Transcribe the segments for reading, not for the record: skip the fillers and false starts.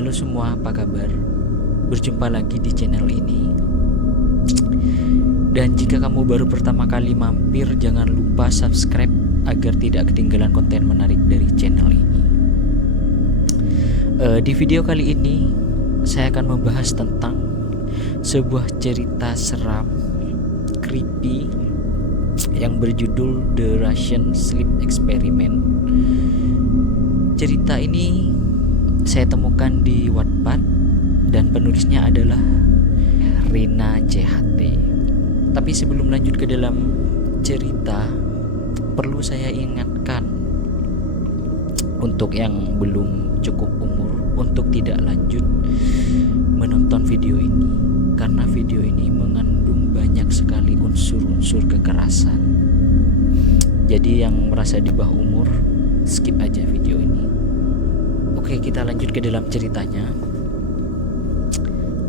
Halo semua, apa kabar? Berjumpa lagi di channel ini. Dan jika kamu baru pertama kali mampir, jangan lupa subscribe agar tidak ketinggalan konten menarik dari channel ini. Di video kali ini, saya akan membahas tentang sebuah cerita seram, creepy, yang berjudul The Russian Sleep Experiment. Cerita ini saya temukan di Wattpad dan penulisnya adalah Rina CHT. Tapi sebelum lanjut ke dalam cerita, perlu saya ingatkan untuk yang belum cukup umur untuk tidak lanjut menonton video ini, karena video ini mengandung banyak sekali unsur-unsur kekerasan. Jadi yang merasa di bawah umur, skip aja video ini. Oke, kita lanjut ke dalam ceritanya.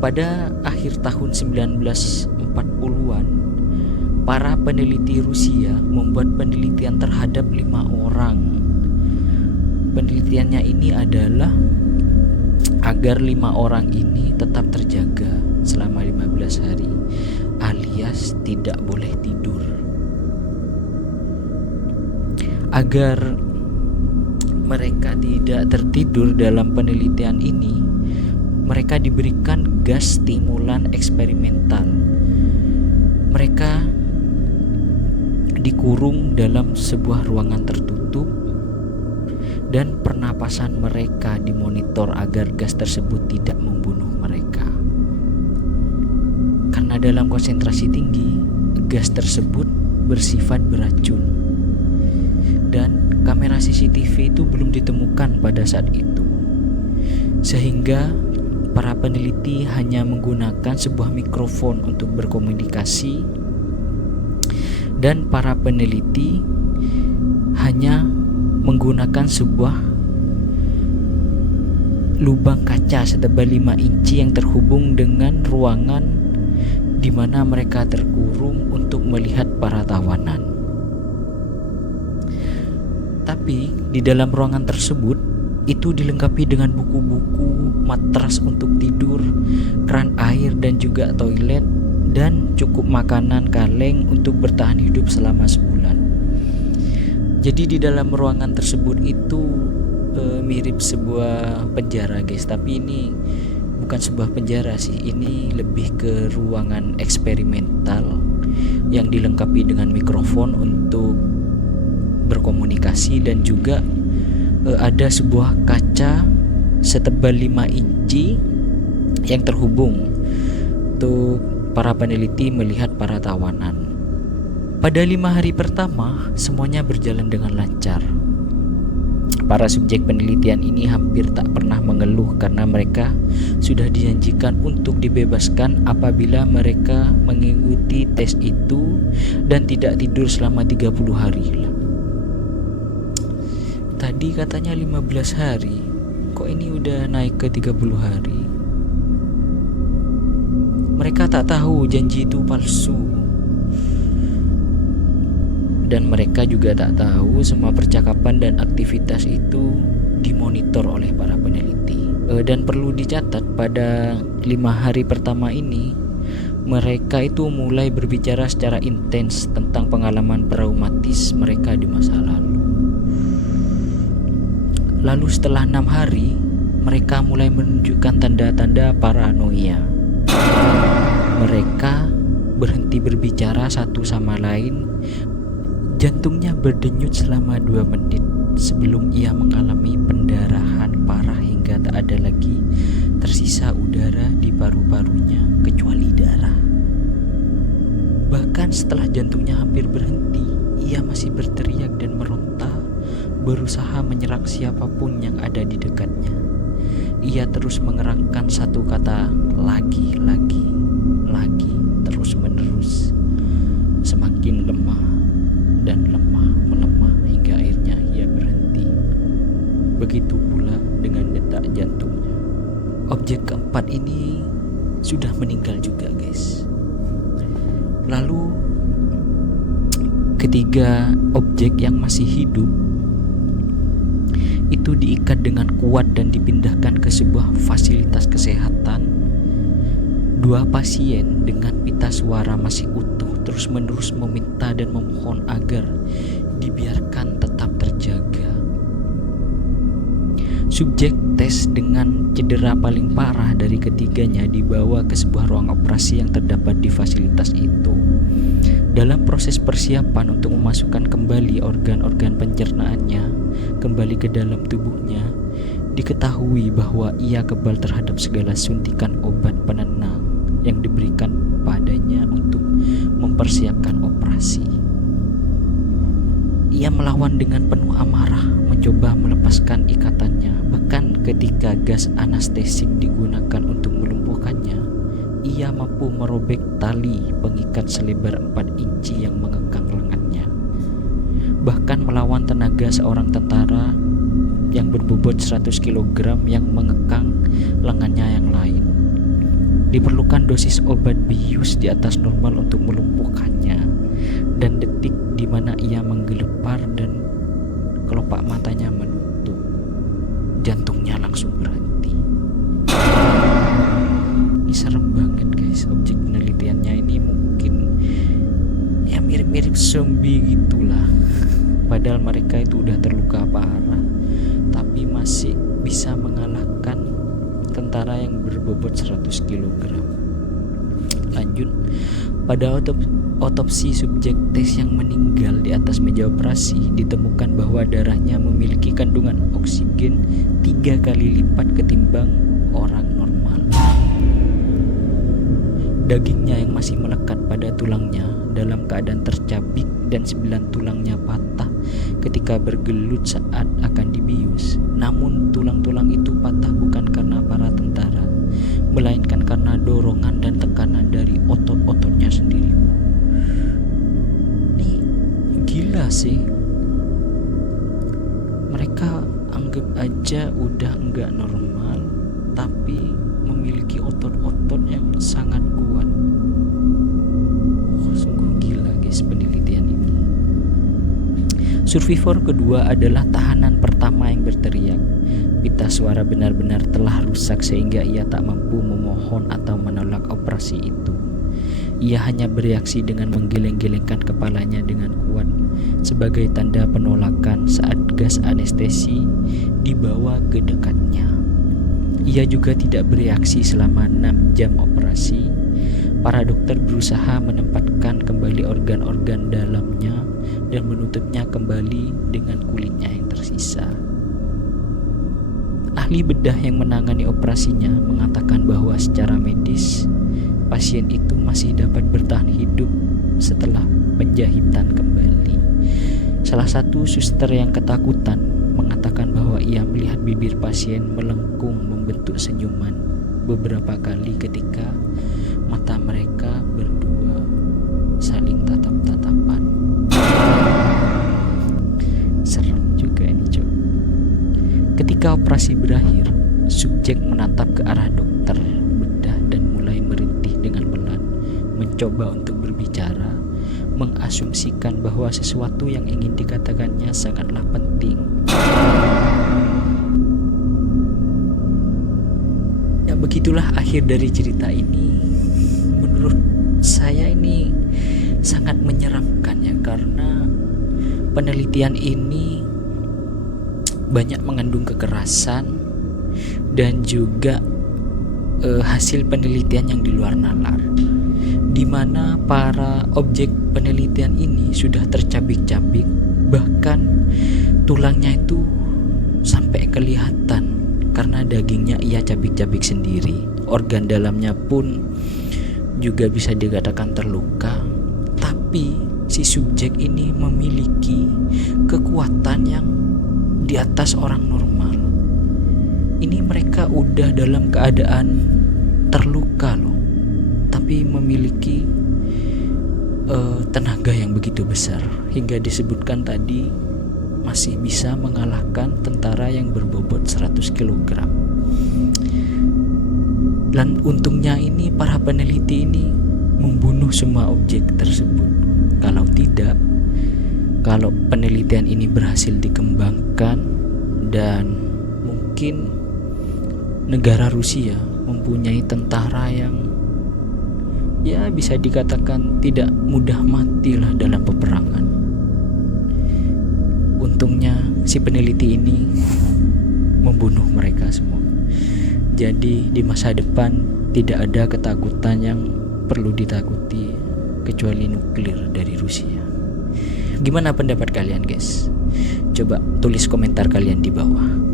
Pada akhir tahun 1940-an, para peneliti Rusia membuat penelitian terhadap 5 orang. Penelitiannya ini adalah agar 5 orang ini tetap terjaga selama 15 hari, alias tidak boleh tidur. Agar mereka tidak tertidur dalam penelitian ini, mereka diberikan gas stimulan eksperimental. Mereka dikurung dalam sebuah ruangan tertutup dan pernapasan mereka dimonitor agar gas tersebut tidak membunuh mereka. Karena dalam konsentrasi tinggi, gas tersebut bersifat beracun. Dan kamera CCTV itu belum ditemukan pada saat itu, sehingga para peneliti hanya menggunakan sebuah mikrofon untuk berkomunikasi, dan para peneliti hanya menggunakan sebuah lubang kaca setebal 5 inci yang terhubung dengan ruangan di mana mereka terkurung untuk melihat para tawanan. Tapi di dalam ruangan tersebut itu dilengkapi dengan buku-buku, matras untuk tidur, keran air dan juga toilet, dan cukup makanan kaleng untuk bertahan hidup selama sebulan. Jadi di dalam ruangan tersebut itu mirip sebuah penjara, guys. Tapi ini bukan sebuah penjara sih, ini lebih ke ruangan eksperimental yang dilengkapi dengan mikrofon untuk berkomunikasi, dan juga ada sebuah kaca setebal 5 inci yang terhubung untuk para peneliti melihat para tawanan. Pada 5 hari pertama, semuanya berjalan dengan lancar. Para subjek penelitian ini hampir tak pernah mengeluh karena mereka sudah dijanjikan untuk dibebaskan apabila mereka mengikuti tes itu dan tidak tidur selama 30 hari. Tadi katanya 15 hari, kok ini udah naik ke 30 hari? Mereka tak tahu janji itu palsu. Dan mereka juga tak tahu semua percakapan dan aktivitas itu dimonitor oleh para peneliti. Dan perlu dicatat, pada 5 hari pertama ini mereka itu mulai berbicara secara intens tentang pengalaman traumatis mereka di masa lalu. Lalu setelah 6 hari, mereka mulai menunjukkan tanda-tanda paranoia. Mereka berhenti berbicara satu sama lain. Jantungnya berdenyut selama 2 menit sebelum ia mengalami pendarahan parah hingga tak ada lagi tersisa udara di paru-parunya kecuali darah. Bahkan setelah jantungnya hampir berhenti, ia masih berteriak dan meronta, berusaha menyerang siapapun yang ada di dekatnya. Ia terus mengerangkan satu kata, lagi, terus menerus, semakin lemah dan melemah hingga akhirnya ia berhenti. Begitu pula dengan detak jantungnya. Objek keempat ini sudah meninggal juga, guys. Lalu ketiga objek yang masih hidup itu diikat dengan kuat dan dipindahkan ke sebuah fasilitas kesehatan. Dua pasien dengan pita suara masih utuh terus-menerus meminta dan memohon agar dibiarkan tetap terjaga. Subjek tes dengan cedera paling parah dari ketiganya dibawa ke sebuah ruang operasi yang terdapat di fasilitas itu. Dalam proses persiapan untuk memasukkan kembali organ-organ pencernaannya kembali ke dalam tubuhnya, diketahui bahwa ia kebal terhadap segala suntikan obat penenang yang diberikan padanya untuk mempersiapkan operasi. Ia melawan dengan penuh amarah, mencoba melepaskan ikatannya. Bahkan ketika gas anestesik digunakan untuk melumpuhkannya, ia mampu merobek tali pengikat selebar 4 inci yang mengekang lengannya. Bahkan melawan tenaga seorang tentara yang berbobot 100 kg yang mengekang lengannya yang lain. Diperlukan dosis obat bius di atas normal untuk melumpuhkannya, dan detik di mana ia menggelepar dan kelopak matanya menutup, jantungnya langsung berhenti. Ini serem banget guys. Objek penelitiannya ini mungkin ya mirip-mirip zombie gitulah. Padahal mereka itu udah terluka parah, tapi masih bisa mengalahkan tentara yang berbobot 100 kg. Lanjut, pada otopsi subjek tes yang meninggal di atas meja operasi ditemukan bahwa darahnya memiliki kandungan oksigen 3 kali lipat ketimbang orang normal. Dagingnya yang masih melekat pada tulangnya dalam keadaan tercabik dan 9 tulangnya patah ketika bergelut saat akan dibius. Namun tulang-tulang itu patah bukan karena para tentara, melainkan karena dorongan dan tekanan dari otot-ototnya sendiri. Ini gila sih. Mereka anggap aja udah enggak normal, tapi memiliki otot-otot yang sangat kuat. Sungguh gila guys penelitian ini. Survivor kedua adalah tahanan pertama yang berteriak. Pita suara benar-benar telah rusak sehingga ia tak mampu memohon atau menolak operasi itu. Ia hanya bereaksi dengan menggeleng-gelengkan kepalanya dengan kuat sebagai tanda penolakan saat gas anestesi dibawa ke dekatnya. Ia juga tidak bereaksi selama 6 jam operasi. Para dokter berusaha menempatkan kembali organ-organ dalamnya dan menutupnya kembali dengan kulitnya yang tersisa. Ahli bedah yang menangani operasinya mengatakan bahwa secara medis pasien itu masih dapat bertahan hidup setelah penjahitan kembali. Salah satu suster yang ketakutan mengatakan bahwa ia melihat bibir pasien melengkung membentuk senyuman beberapa kali ketika mata mereka berdua saling tatap-tatapan. Serem juga ini, Cok. Ketika operasi berakhir, subjek menatap ke arah dokter bedah dan mulai merintih dengan pelan, mencoba untuk berbicara, mengasumsikan bahwa sesuatu yang ingin dikatakannya sangatlah penting. Ya begitulah akhir dari cerita ini. Menurut saya ini sangat menyeramkan ya, karena penelitian ini banyak mengandung kekerasan dan juga hasil penelitian yang di luar nalar, di mana para objek penelitian ini sudah tercabik-cabik, bahkan tulangnya itu sampai kelihatan karena dagingnya ia cabik-cabik sendiri. Organ dalamnya pun juga bisa dikatakan terluka, tapi si subjek ini memiliki kekuatan yang di atas orang normal. Ini mereka udah dalam keadaan terluka loh, tapi memiliki tenaga yang begitu besar hingga disebutkan tadi masih bisa mengalahkan tentara yang berbobot 100 kg. Dan untungnya ini para peneliti ini membunuh semua objek tersebut. Kalau tidak, kalau penelitian ini berhasil dikembangkan Dan mungkin negara Rusia mempunyai tentara yang ya bisa dikatakan tidak mudah matilah dalam peperangan. Untungnya si peneliti ini membunuh mereka semua. Jadi di masa depan tidak ada ketakutan yang perlu ditakuti kecuali nuklir dari Rusia. Gimana pendapat kalian guys? Coba tulis komentar kalian di bawah.